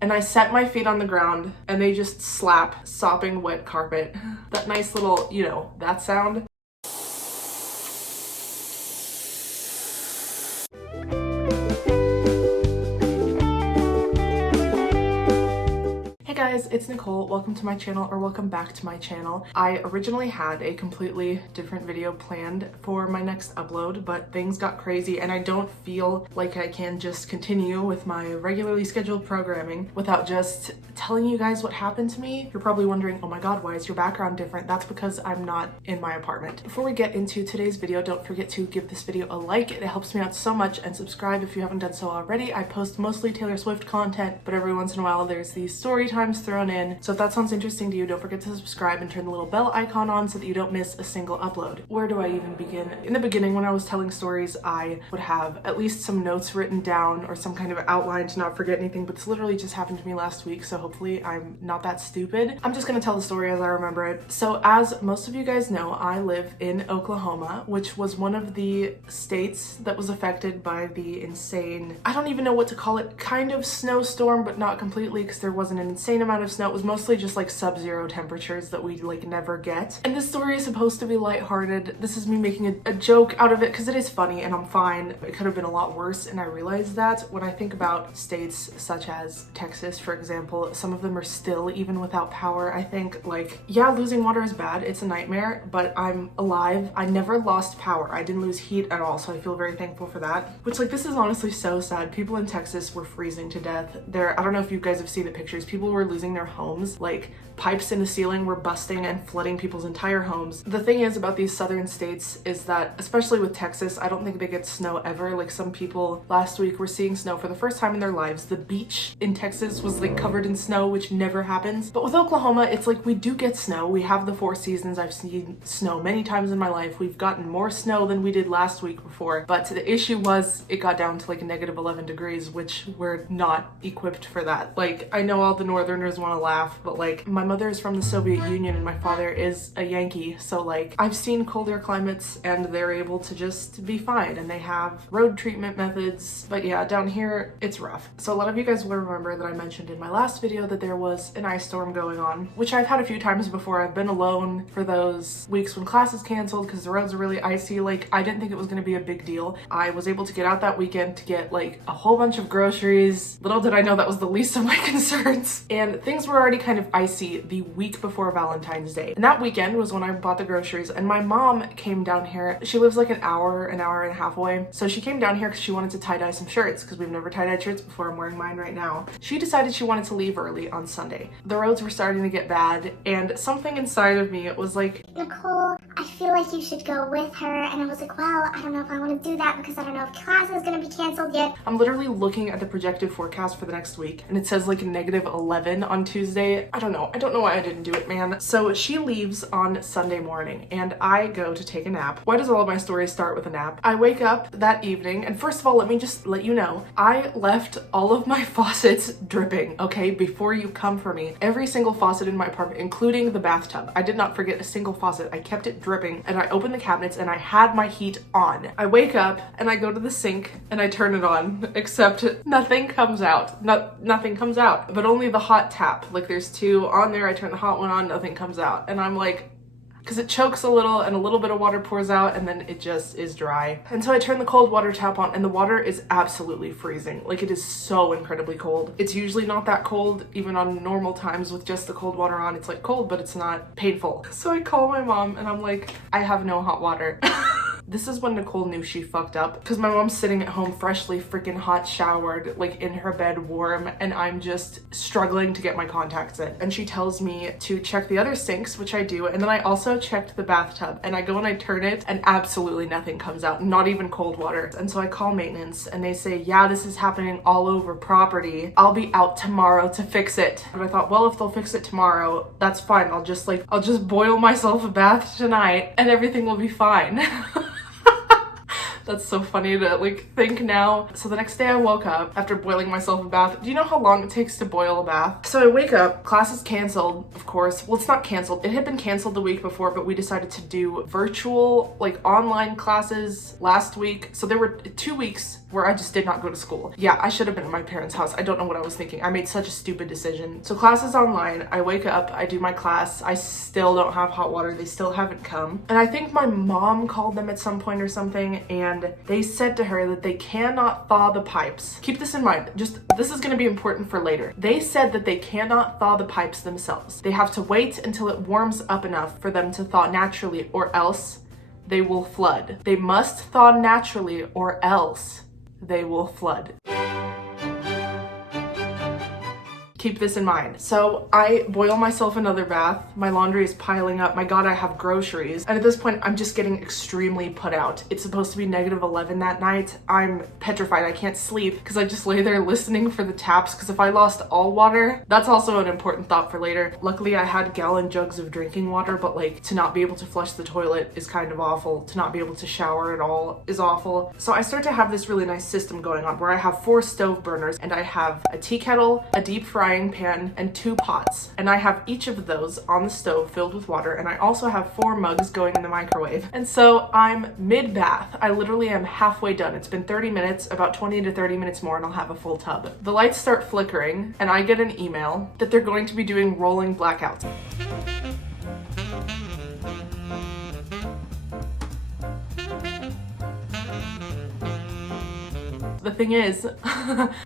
and I set my feet on the ground and they just slap sopping wet carpet. That nice little, you know, that sound. Hey guys, it's Nicole. Welcome to my channel, or welcome back to my channel. I originally had a completely different video planned for my next upload, but things got crazy and I don't feel like I can just continue with my regularly scheduled programming without just telling you guys what happened to me. You're probably wondering, oh my god, why is your background different? That's because I'm not in my apartment. Before we get into today's video, don't forget to give this video a like. It helps me out so much, and subscribe if you haven't done so already. I post mostly Taylor Swift content, but every once in a while there's these story times thrown in. So if that sounds interesting to you, don't forget to subscribe and turn the little bell icon on so that you don't miss a single upload. Where do I even begin? In the beginning, when I was telling stories, I would have at least some notes written down or some kind of outline to not forget anything, but this literally just happened to me last week, so hopefully I'm not that stupid. I'm just gonna tell the story as I remember it. So as most of you guys know, I live in Oklahoma, which was one of the states that was affected by the insane, I don't even know what to call it, kind of snowstorm, but not completely because there wasn't an insane amount of snow. It was mostly just like sub-zero temperatures that we like never get. And this story is supposed to be lighthearted. This is me making a joke out of it because it is funny and I'm fine. It could have been a lot worse, and I realize that when I think about states such as Texas, for example, some of them are still even without power. I think, like, yeah, losing water is bad. It's a nightmare, but I'm alive. I never lost power. I didn't lose heat at all, so I feel very thankful for that. Which, like, this is honestly so sad. People in Texas were freezing to death. I don't know if you guys have seen the pictures. People were losing their homes. Like, pipes in the ceiling were busting and flooding people's entire homes. The thing is about these southern states is that, especially with Texas, I don't think they get snow ever. Like, some people last week were seeing snow for the first time in their lives. The beach in Texas was like covered in snow, which never happens. But with Oklahoma, it's like we do get snow. We have the 4 seasons. I've seen snow many times in my life. We've gotten more snow than we did last week before. But the issue was it got down to like negative 11 degrees, which we're not equipped for that. Like, I know all the northerners want to laugh, but like, my mother is from the Soviet Union and my father is a Yankee. So like, I've seen colder climates and they're able to just be fine, and they have road treatment methods. But yeah, down here, it's rough. So a lot of you guys will remember that I mentioned in my last video that there was an ice storm going on, which I've had a few times before. I've been alone for those weeks when class is canceled because the roads are really icy. Like, I didn't think it was going to be a big deal. I was able to get out that weekend to get like a whole bunch of groceries. Little did I know that was the least of my concerns. And things were already kind of icy the week before Valentine's Day. And that weekend was when I bought the groceries, and my mom came down here. She lives like an hour and a half away. So she came down here because she wanted to tie-dye some shirts because we've never tie-dyed shirts before. I'm wearing mine right now. She decided she wanted to leave early on Sunday. The roads were starting to get bad, and something inside of me, it was like, Nicole, I feel like you should go with her. And I was like, well, I don't know if I want to do that because I don't know if class is going to be canceled yet. I'm literally looking at the projected forecast for the next week, and it says like negative 11 on Tuesday. I don't know why I didn't do it, man. So she leaves on Sunday morning and I go to take a nap. Why does all of my stories start with a nap? I wake up that evening, and first of all, let me just let you know, I left all of my faucets dripping, okay, before you come for me. Every single faucet in my apartment, including the bathtub. I did not forget a single faucet. I kept it dripping, and I opened the cabinets and I had my heat on. I wake up and I go to the sink and I turn it on, except nothing comes out. Nothing comes out, but only the hot tap. Like, there's 2 on there. I turn the hot one on, nothing comes out. And I'm like, because it chokes a little and a little bit of water pours out and then it just is dry. And so I turn the cold water tap on and the water is absolutely freezing. Like, it is so incredibly cold. It's usually not that cold, even on normal times with just the cold water on. It's like cold, but it's not painful. So I call my mom and I'm like, I have no hot water. This is when Nicole knew she fucked up, because my mom's sitting at home freshly freaking hot showered, like in her bed warm, and I'm just struggling to get my contacts in. And she tells me to check the other sinks, which I do, and then I also checked the bathtub, and I go and I turn it and absolutely nothing comes out, not even cold water. And so I call maintenance and they say, yeah, this is happening all over property. I'll be out tomorrow to fix it. And I thought, well, if they'll fix it tomorrow, that's fine. I'll just boil myself a bath tonight and everything will be fine. That's so funny to like think now. So the next day I woke up after boiling myself a bath. Do you know how long it takes to boil a bath? So I wake up, class is canceled, of course. Well, it's not canceled. It had been canceled the week before, but we decided to do virtual, like online classes last week. So there were 2 weeks where I just did not go to school. Yeah, I should have been at my parents' house. I don't know what I was thinking. I made such a stupid decision. So class is online. I wake up, I do my class. I still don't have hot water. They still haven't come. And I think my mom called them at some point or something, and they said to her that they cannot thaw the pipes. Keep this in mind. Just, this is gonna be important for later. They said that they cannot thaw the pipes themselves. They have to wait until it warms up enough for them to thaw naturally, or else they will flood. They must thaw naturally, or else they will flood. Keep this in mind. So I boil myself another bath. My laundry is piling up. My God, I have groceries. And at this point, I'm just getting extremely put out. It's supposed to be -11 that night. I'm petrified. I can't sleep because I just lay there listening for the taps, because if I lost all water, that's also an important thought for later. Luckily, I had gallon jugs of drinking water, but like to not be able to flush the toilet is kind of awful. To not be able to shower at all is awful. So I start to have this really nice system going on where I have 4 stove burners, and I have a tea kettle, a deep frying pan, and 2 pots. And I have each of those on the stove filled with water, and I also have 4 mugs going in the microwave. And so I'm mid-bath. I literally am halfway done. It's been 30 minutes, about 20 to 30 minutes more, and I'll have a full tub. The lights start flickering, and I get an email that they're going to be doing rolling blackouts. The thing is,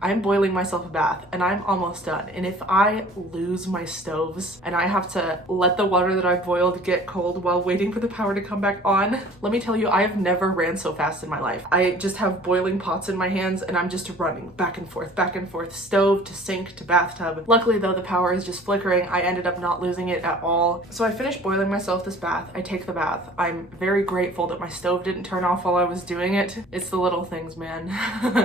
I'm boiling myself a bath and I'm almost done. And if I lose my stoves and I have to let the water that I've boiled get cold while waiting for the power to come back on, let me tell you, I have never ran so fast in my life. I just have boiling pots in my hands and I'm just running back and forth, stove to sink to bathtub. Luckily though, the power is just flickering. I ended up not losing it at all. So I finished boiling myself this bath. I take the bath. I'm very grateful that my stove didn't turn off while I was doing it. It's the little things, man.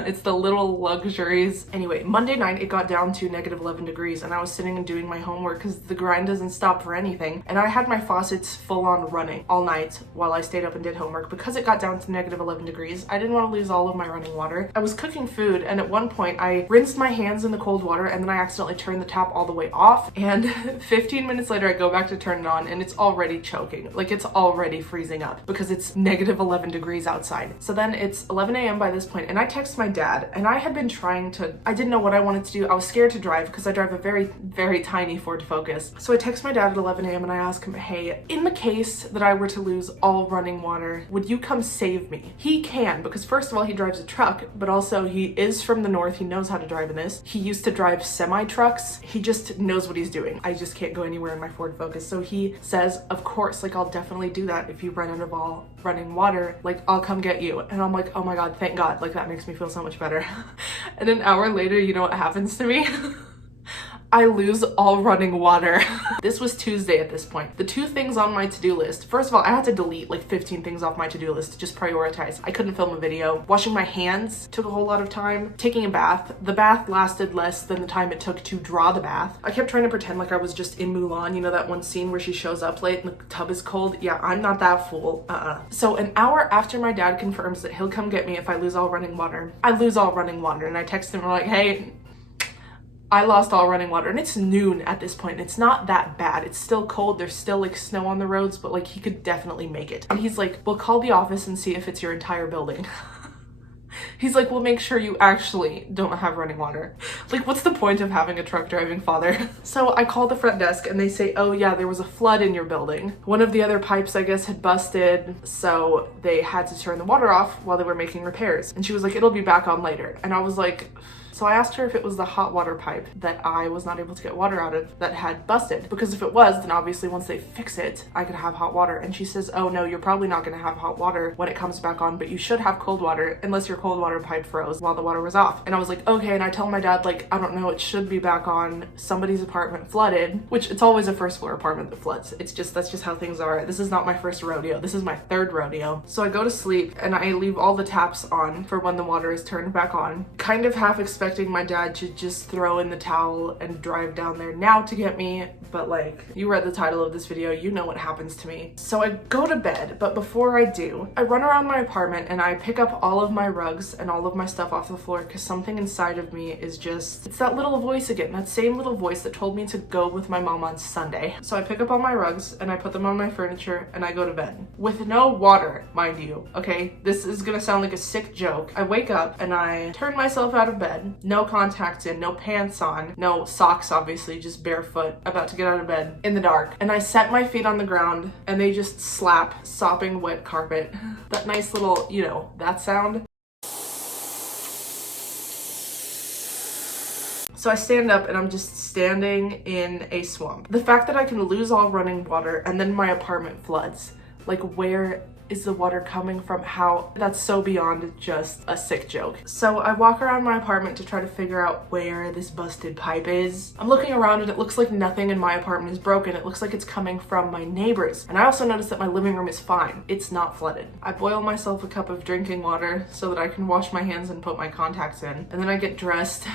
It's the little luxuries. Anyway, Monday night it got down to -11 degrees and I was sitting and doing my homework because the grind doesn't stop for anything. And I had my faucets full on running all night while I stayed up and did homework because it got down to -11 degrees. I didn't want to lose all of my running water. I was cooking food and at one point I rinsed my hands in the cold water and then I accidentally turned the tap all the way off. And 15 minutes later I go back to turn it on and it's already choking. Like it's already freezing up because it's -11 degrees outside. So then it's 11 a.m. by this point and I text my dad and I had been trying to, I didn't know what I wanted to do. I was scared to drive because I drive a very, very tiny Ford Focus. So I text my dad at 11 a.m. and I ask him, hey, in the case that I were to lose all running water, would you come save me? He can, because first of all, he drives a truck, but also he is from the north. He knows how to drive in this. He used to drive semi-trucks. He just knows what he's doing. I just can't go anywhere in my Ford Focus. So he says, of course, like I'll definitely do that if you run out of all running water, like I'll come get you. And I'm like, oh my God, thank God. Like that makes me feel so much better. And an hour later, you know what happens to me? I lose all running water. This was Tuesday at this point. The 2 things on my to-do list. First of all, I had to delete like 15 things off my to-do list to just prioritize. I couldn't film a video. Washing my hands took a whole lot of time. Taking a bath. The bath lasted less than the time it took to draw the bath. I kept trying to pretend like I was just in Mulan. You know that one scene where she shows up late and the tub is cold? Yeah, I'm not that fool. So an hour after my dad confirms that he'll come get me if I lose all running water, I lose all running water and I text him like, hey, I lost all running water. And it's noon at this point. It's not that bad. It's still cold. There's still like snow on the roads, but like he could definitely make it. And he's like, well, call the office and see if it's your entire building. He's like, well, make sure you actually don't have running water. Like, what's the point of having a truck driving father? So I called the front desk and they say, oh yeah, there was a flood in your building. One of the other pipes, I guess, had busted. So they had to turn the water off while they were making repairs. And she was like, it'll be back on later. And I was like, so I asked her if it was the hot water pipe that I was not able to get water out of that had busted. Because if it was, then obviously once they fix it, I could have hot water. And she says, oh no, you're probably not gonna have hot water when it comes back on, but you should have cold water unless your cold water pipe froze while the water was off. And I was like, okay. And I tell my dad, like, I don't know, it should be back on. Somebody's apartment flooded, which it's always a first floor apartment that floods. It's just, that's just how things are. This is not my first rodeo. This is my 3rd rodeo. So I go to sleep and I leave all the taps on for when the water is turned back on. Kind of half expecting expecting my dad to just throw in the towel and drive down there now to get me, but like, you read the title of this video, you know what happens to me. So I go to bed, but before I do, I run around my apartment and I pick up all of my rugs and all of my stuff off the floor because something inside of me is just, it's that little voice again, that same little voice that told me to go with my mom on Sunday. So I pick up all my rugs and I put them on my furniture and I go to bed. With no water, mind you, okay? This is gonna sound like a sick joke. I wake up and I turn myself out of bed, no contacts in, no pants on, no socks obviously, just barefoot, about to get out of bed in the dark. And I set my feet on the ground and they just slap sopping wet carpet. That nice little, you know, that sound. So I stand up and I'm just standing in a swamp. The fact that I can lose all running water and then my apartment floods, like where is the water coming from? How? That's so beyond just a sick joke. So I walk around my apartment to try to figure out where this busted pipe is. I'm looking around and it looks like nothing in my apartment is broken. It looks like it's coming from my neighbors. And I also noticed that my living room is fine. It's not flooded. I boil myself a cup of drinking water so that I can wash my hands and put my contacts in. And then I get dressed.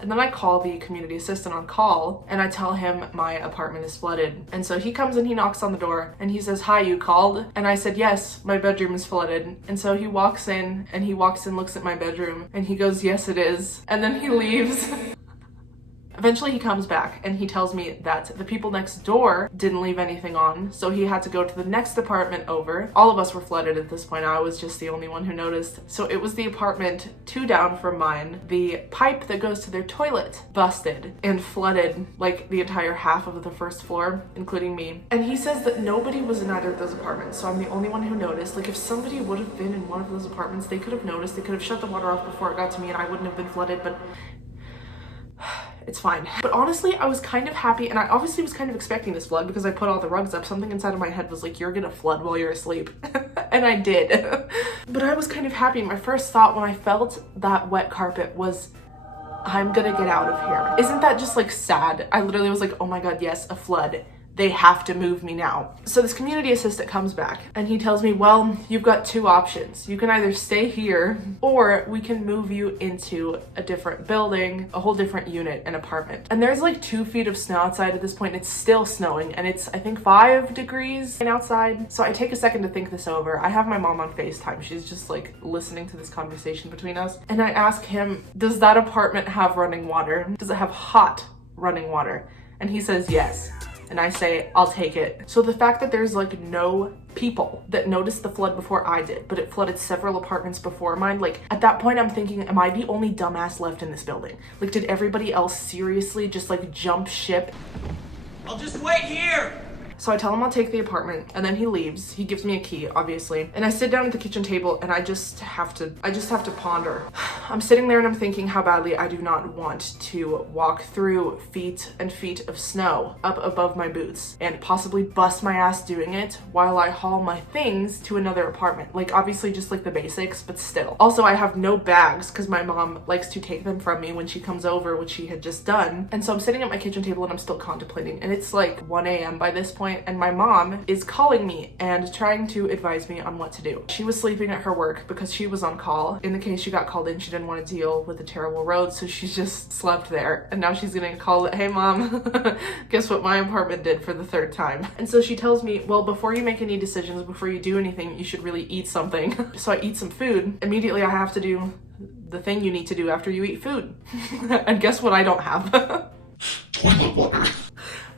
And then I call the community assistant on call and I tell him my apartment is flooded. And so he comes and he knocks on the door and he says, "Hi, you called?" And I said, "Yes, my bedroom is flooded." And so he walks in, looks at my bedroom, and he goes, "Yes, it is." And then he leaves. Eventually he comes back and he tells me that the people next door didn't leave anything on, so he had to go to the next apartment over. All of us were flooded at this point. I was just the only one who noticed. So it was the apartment 2 down from mine. The pipe that goes to their toilet busted and flooded like the entire half of the first floor, including me. And he says that nobody was in either of those apartments, so I'm the only one who noticed. Like if somebody would have been in one of those apartments, they could have noticed. They could have shut the water off before it got to me and I wouldn't have been flooded, but it's fine. But honestly, I was kind of happy, and I obviously was kind of expecting this flood because I put all the rugs up. Something inside of my head was like, you're gonna flood while you're asleep. And I did. But I was kind of happy. My first thought when I felt that wet carpet was, I'm gonna get out of here. Isn't that just like sad? I literally was like, oh my God, yes, a flood. They have to move me now. So this community assistant comes back and he tells me, well, you've got 2 options. You can either stay here or we can move you into a different building, a whole different unit, an apartment. And there's like 2 feet of snow outside at this point. It's still snowing and it's, I think, 5 degrees outside. So I take a second to think this over. I have my mom on FaceTime. She's just like listening to this conversation between us. And I ask him, does that apartment have running water? Does it have hot running water? And he says yes. And I say, I'll take it. So the fact that there's like no people that noticed the flood before I did, but it flooded several apartments before mine, like at that point I'm thinking, am I the only dumbass left in this building? Like did everybody else seriously just like jump ship? I'll just wait here. So I tell him I'll take the apartment and then he leaves. He gives me a key, obviously. And I sit down at the kitchen table and I just have to ponder. I'm sitting there and I'm thinking how badly I do not want to walk through feet and feet of snow up above my boots and possibly bust my ass doing it while I haul my things to another apartment. Like obviously just like the basics, but still. Also, I have no bags because my mom likes to take them from me when she comes over, which she had just done. And so I'm sitting at my kitchen table and I'm still contemplating, and it's like 1 a.m. by this point. And my mom is calling me and trying to advise me on what to do. She was sleeping at her work because she was on call. In the case she got called in, she didn't want to deal with the terrible road, so she just slept there. And now she's getting a call that, hey mom, guess what my apartment did for the 3rd time. And so she tells me, well, before you make any decisions, before you do anything, you should really eat something. So I eat some food. Immediately I have to do the thing you need to do after you eat food. And guess what I don't have? Toilet water.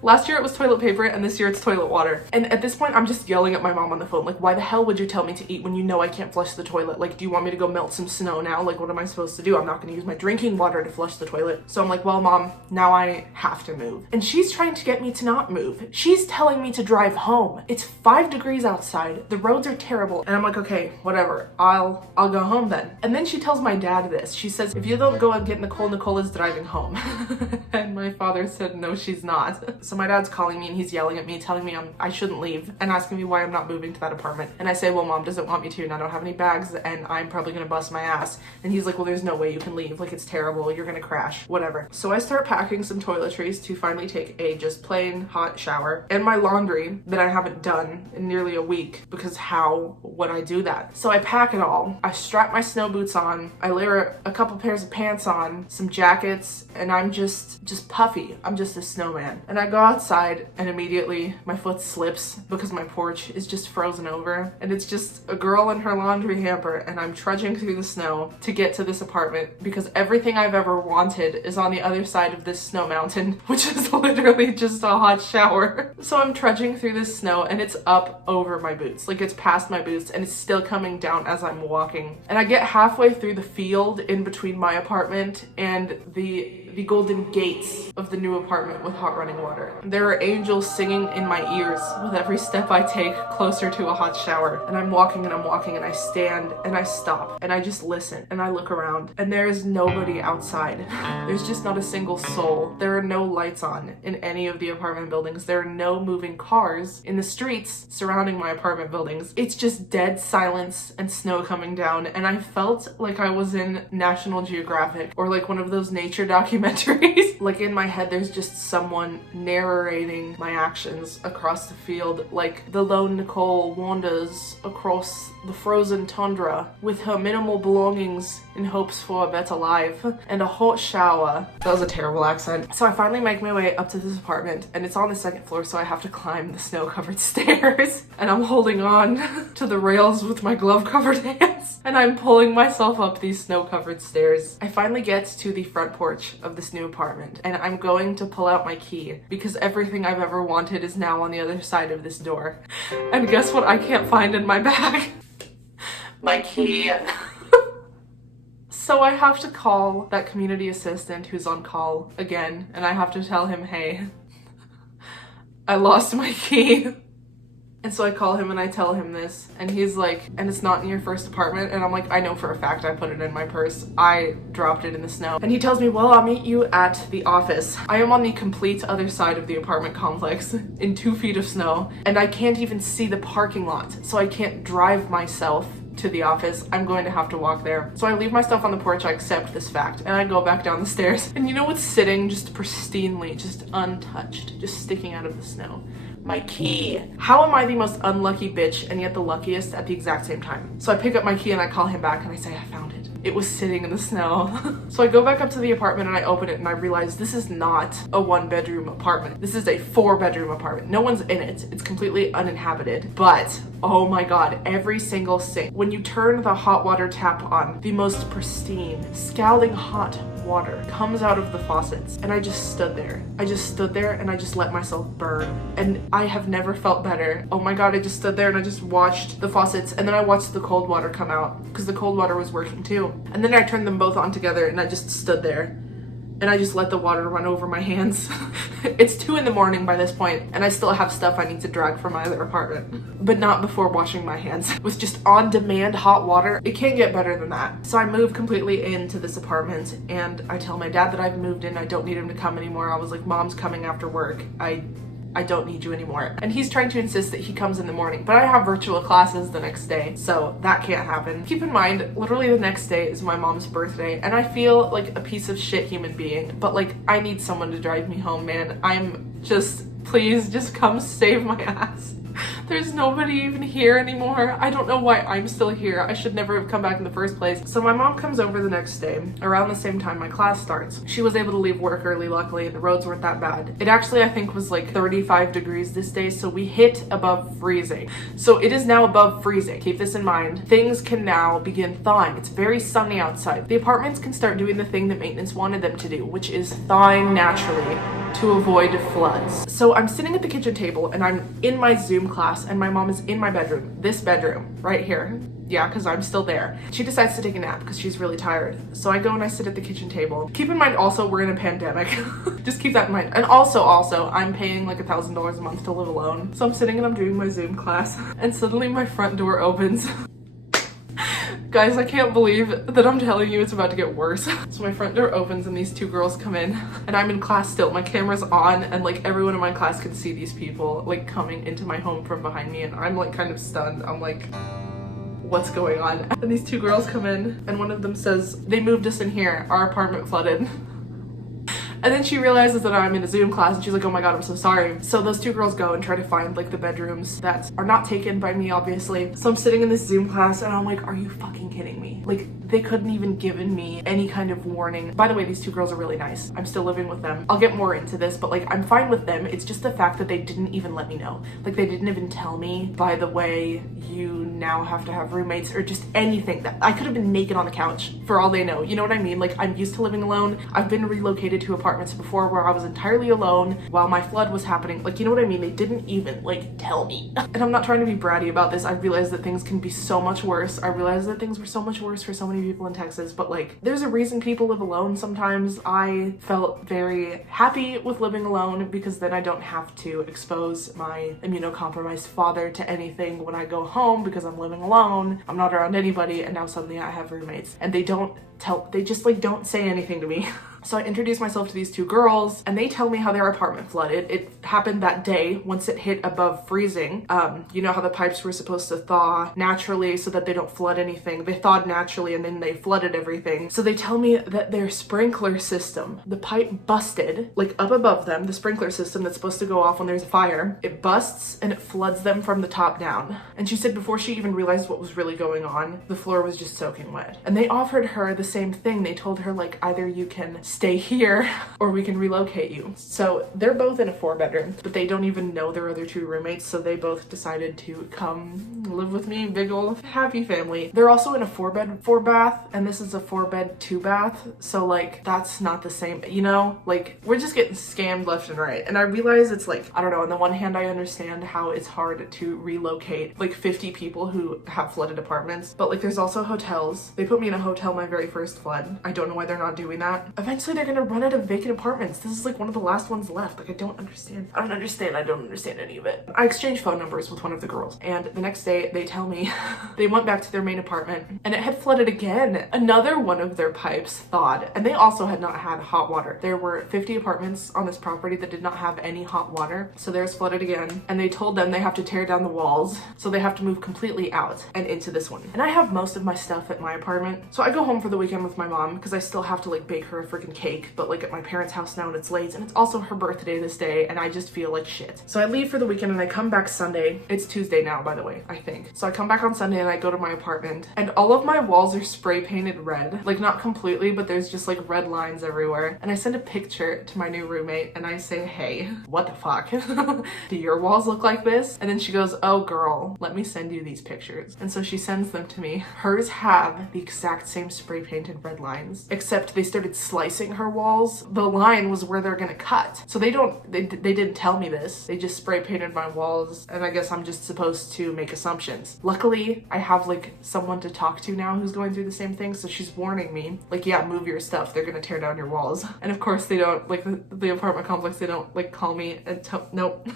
Last year it was toilet paper and this year it's toilet water. And at this point I'm just yelling at my mom on the phone, like, why the hell would you tell me to eat when you know I can't flush the toilet? Like, do you want me to go melt some snow now? Like, what am I supposed to do? I'm not gonna use my drinking water to flush the toilet. So I'm like, well, mom, now I have to move. And she's trying to get me to not move. She's telling me to drive home. It's 5 degrees outside. The roads are terrible. And I'm like, okay, whatever. I'll go home then. And then she tells my dad this. She says, if you don't go and get Nicole, Nicole is driving home. And my father said, no, she's not. So my dad's calling me and he's yelling at me, telling me I shouldn't leave and asking me why I'm not moving to that apartment. And I say, well, mom doesn't want me to and I don't have any bags and I'm probably gonna bust my ass. And he's like, well, there's no way you can leave. Like, it's terrible. You're gonna crash, whatever. So I start packing some toiletries to finally take a just plain hot shower and my laundry that I haven't done in nearly a week, because how would I do that? So I pack it all. I strap my snow boots on. I layer a couple pairs of pants on, some jackets, and I'm just puffy. I'm just a snowman. And I go outside and immediately my foot slips because my porch is just frozen over and it's just a girl in her laundry hamper and I'm trudging through the snow to get to this apartment because everything I've ever wanted is on the other side of this snow mountain, which is literally just a hot shower. So I'm trudging through this snow and it's up over my boots. Like, it's past my boots and it's still coming down as I'm walking. And I get halfway through the field in between my apartment and the golden gates of the new apartment with hot running water. There are angels singing in my ears with every step I take closer to a hot shower. And I'm walking and I stand and I stop and I just listen and I look around and there is nobody outside. There's just not a single soul. There are no lights on in any of the apartment buildings. There are no moving cars in the streets surrounding my apartment buildings. It's just dead silence and snow coming down, and I felt like I was in National Geographic or like one of those nature documentaries. Like, in my head there's just someone narrating my actions across the field, like the lone Nicole wanders across the frozen tundra with her minimal belongings in hopes for a better life and a hot shower. That was a terrible accent. So I finally make my way up to this apartment and it's on the second floor, so I have to climb the snow-covered stairs and I'm holding on to the rails with my glove-covered hands and I'm pulling myself up these snow-covered stairs. I finally get to the front porch of this new apartment and I'm going to pull out my key because everything I've ever wanted is now on the other side of this door. And guess what I can't find in my bag? My key. So I have to call that community assistant who's on call again, and I have to tell him, hey, I lost my key. And so I call him and I tell him this, and he's like, and it's not in your first apartment? And I'm like, I know for a fact I put it in my purse. I dropped it in the snow. And he tells me, well, I'll meet you at the office. I am on the complete other side of the apartment complex in 2 feet of snow, and I can't even see the parking lot, so I can't drive myself to the office. I'm going to have to walk there. So I leave my stuff on the porch, I accept this fact, and I go back down the stairs. And you know what's sitting just pristinely, just untouched, just sticking out of the snow? My key. How am I the most unlucky bitch and yet the luckiest at the exact same time? So I pick up my key and I call him back and I say, I found it. It was sitting in the snow. So I go back up to the apartment and I open it and I realize this is not a 1-bedroom apartment. This is a 4-bedroom apartment. No one's in it. It's completely uninhabited. But oh my god, every single sink. When you turn the hot water tap on, the most pristine, scalding hot water comes out of the faucets. And I just stood there. I just stood there and I just let myself burn. And I have never felt better. Oh my god, I just stood there and I just watched the faucets, and then I watched the cold water come out because the cold water was working too. And then I turned them both on together and I just stood there and I just let the water run over my hands. It's 2 a.m. by this point and I still have stuff I need to drag from my other apartment, but not before washing my hands with just on-demand hot water. It can't get better than that. So I move completely into this apartment and I tell my dad that I've moved in. I don't need him to come anymore. I was like, Mom's coming after work. I don't need you anymore. And he's trying to insist that he comes in the morning, but I have virtual classes the next day, so that can't happen. Keep in mind, literally the next day is my mom's birthday, and I feel like a piece of shit human being, but like, I need someone to drive me home, man. Please just come save my ass. There's nobody even here anymore. I don't know why I'm still here. I should never have come back in the first place. So my mom comes over the next day, around the same time my class starts. She was able to leave work early, luckily, and the roads weren't that bad. It actually, I think, was like 35 degrees this day, so we hit above freezing. So it is now above freezing. Keep this in mind. Things can now begin thawing. It's very sunny outside. The apartments can start doing the thing that maintenance wanted them to do, which is thawing naturally to avoid floods. So I'm sitting at the kitchen table and I'm in my Zoom class and my mom is in my bedroom, this bedroom right here. Yeah, because I'm still there. She decides to take a nap because she's really tired. So I go and I sit at the kitchen table. Keep in mind also, we're in a pandemic. Just keep that in mind. And also, I'm paying like $1,000 a month to live alone. So I'm sitting and I'm doing my Zoom class and suddenly my front door opens. Guys, I can't believe that I'm telling you it's about to get worse. So my front door opens and these two girls come in and I'm in class still. My camera's on and like everyone in my class can see these people like coming into my home from behind me and I'm like kind of stunned. I'm like, what's going on? And these two girls come in and one of them says, they moved us in here, our apartment flooded. And then she realizes that I'm in a Zoom class and she's like, oh my god, I'm so sorry. So those two girls go and try to find like the bedrooms that are not taken by me, obviously. So I'm sitting in this Zoom class and I'm like, are you fucking kidding me? Like, they couldn't even given me any kind of warning. By the way, these two girls are really nice. I'm still living with them. I'll get more into this, but like, I'm fine with them. It's just the fact that they didn't even let me know. Like, they didn't even tell me, by the way, you now have to have roommates or just anything. That I could have been naked on the couch for all they know. You know what I mean? Like, I'm used to living alone. I've been relocated to apartments before where I was entirely alone while my flood was happening. Like, you know what I mean? They didn't even like tell me. And I'm not trying to be bratty about this. I realize that things can be so much worse. I realize that things were so much worse for so many people in Texas, but like, there's a reason people live alone sometimes. I felt very happy with living alone because then I don't have to expose my immunocompromised father to anything when I go home because I'm living alone. I'm not around anybody and now suddenly I have roommates and they just like don't say anything to me. So I introduce myself to these two girls and they tell me how their apartment flooded. It happened that day once it hit above freezing. You know how the pipes were supposed to thaw naturally so that they don't flood anything. They thawed naturally and then they flooded everything. So they tell me that their sprinkler system, the pipe busted like up above them, the sprinkler system that's supposed to go off when there's a fire. It busts and it floods them from the top down. And she said before she even realized what was really going on, the floor was just soaking wet. And they offered her the same thing. They told her like, either you can stay here or we can relocate you. So they're both in a 4-bedroom, but they don't even know their other two roommates. So they both decided to come live with me. Big old happy family. They're also in a 4-bed, 4-bath, and this is a 4-bed, 2-bath. So like, that's not the same, you know, like we're just getting scammed left and right. And I realize it's like, I don't know, on the one hand, I understand how it's hard to relocate like 50 people who have flooded apartments, but like there's also hotels. They put me in a hotel my very first flood. I don't know why they're not doing that. Eventually they're gonna run out of vacant apartments. This is like one of the last ones left. Like, I don't understand any of it. I exchanged phone numbers with one of the girls and the next day they tell me they went back to their main apartment and it had flooded again. Another one of their pipes thawed and they also had not had hot water. There were 50 apartments on this property that did not have any hot water. So theirs flooded again and they told them they have to tear down the walls. So they have to move completely out and into this one. And I have most of my stuff at my apartment. So I go home for the weekend with my mom because I still have to like bake her a freaking cake, but like at my parents' house now and it's late and it's also her birthday this day and I just feel like shit. So I leave for the weekend and I come back Sunday. It's Tuesday now, by the way, I think. So I come back on Sunday and I go to my apartment and all of my walls are spray painted red. Like not completely, but there's just like red lines everywhere. And I send a picture to my new roommate and I say, hey, what the fuck? Do your walls look like this? And then she goes, oh girl, let me send you these pictures. And so she sends them to me. Hers have the exact same spray painted red lines, except they started slicing her walls. The line was where they're gonna cut. So they didn't tell me this. They just spray painted my walls and I guess I'm just supposed to make assumptions. Luckily, I have like someone to talk to now who's going through the same thing. So she's warning me like, yeah, move your stuff. They're gonna tear down your walls. And of course they don't, like the apartment complex, they don't like call me and nope.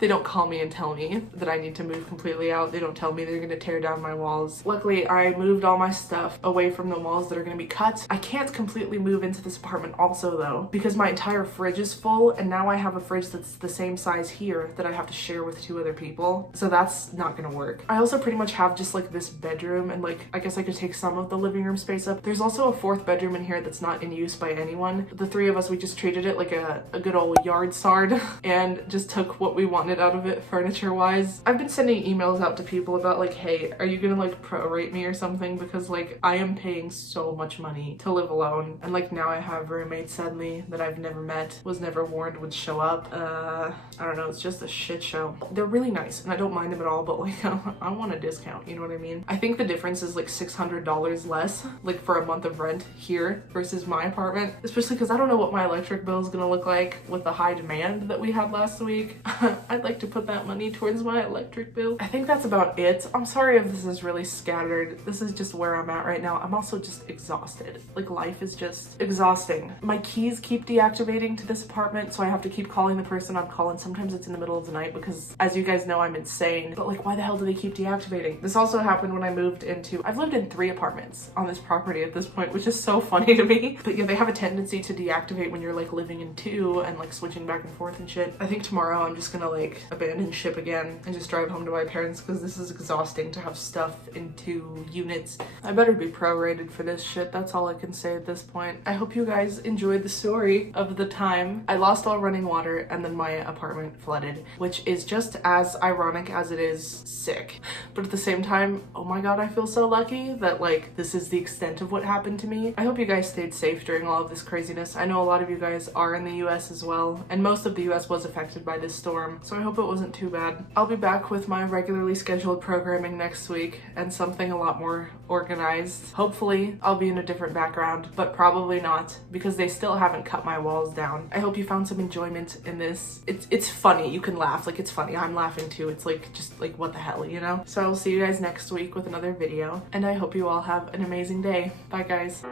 They don't call me and tell me that I need to move completely out. They don't tell me they're gonna tear down my walls. Luckily, I moved all my stuff away from the walls that are gonna be cut. I can't completely move into this apartment also though, because my entire fridge is full and now I have a fridge that's the same size here that I have to share with 2 other people. So that's not gonna work. I also pretty much have just like this bedroom and like, I guess I could take some of the living room space up. There's also a 4th bedroom in here that's not in use by anyone. The 3 of us, we just treated it like a good old yard sard and just took what we wanted out of it furniture wise. I've been sending emails out to people about like, hey, are you gonna like prorate me or something? Because like I am paying so much money to live alone and like now I have roommates suddenly that I've never met, was never warned would show up. I don't know, it's just a shit show. They're really nice and I don't mind them at all, but like I want a discount, you know what I mean? I think the difference is like $600 less like for a month of rent here versus my apartment, especially because I don't know what my electric bill is gonna look like with the high demand that we had last week. I'd like to put that money towards my electric bill. I think that's about it. I'm sorry if this is really scattered. This is just where I'm at right now. I'm also just exhausted. Like life is just exhausting. exhausting. My keys keep deactivating to this apartment, so I have to keep calling the person on call, and sometimes it's in the middle of the night because, as you guys know, I'm insane. But like, why the hell do they keep deactivating? This also happened when I moved into, I've lived in 3 apartments on this property at this point, which is so funny to me. But yeah, they have a tendency to deactivate when you're like living in 2 and like switching back and forth and shit. I think tomorrow I'm just gonna like abandon ship again and just drive home to my parents because this is exhausting to have stuff in 2 units. I better be prorated for this shit. That's all I can say at this point. I hope you guys enjoyed the story of the time I lost all running water and then my apartment flooded, which is just as ironic as it is sick. But at the same time, oh my god, I feel so lucky that like this is the extent of what happened to me. I hope you guys stayed safe during all of this craziness. I know a lot of you guys are in the US as well, and most of the US was affected by this storm, so I hope it wasn't too bad. I'll be back with my regularly scheduled programming next week and something a lot more organized. Hopefully I'll be in a different background, but probably not because they still haven't cut my walls down. I hope you found some enjoyment in this. It's funny. You can laugh. Like, it's funny. I'm laughing too. It's like, just like, what the hell, you know? So I'll see you guys next week with another video, and I hope you all have an amazing day. Bye guys.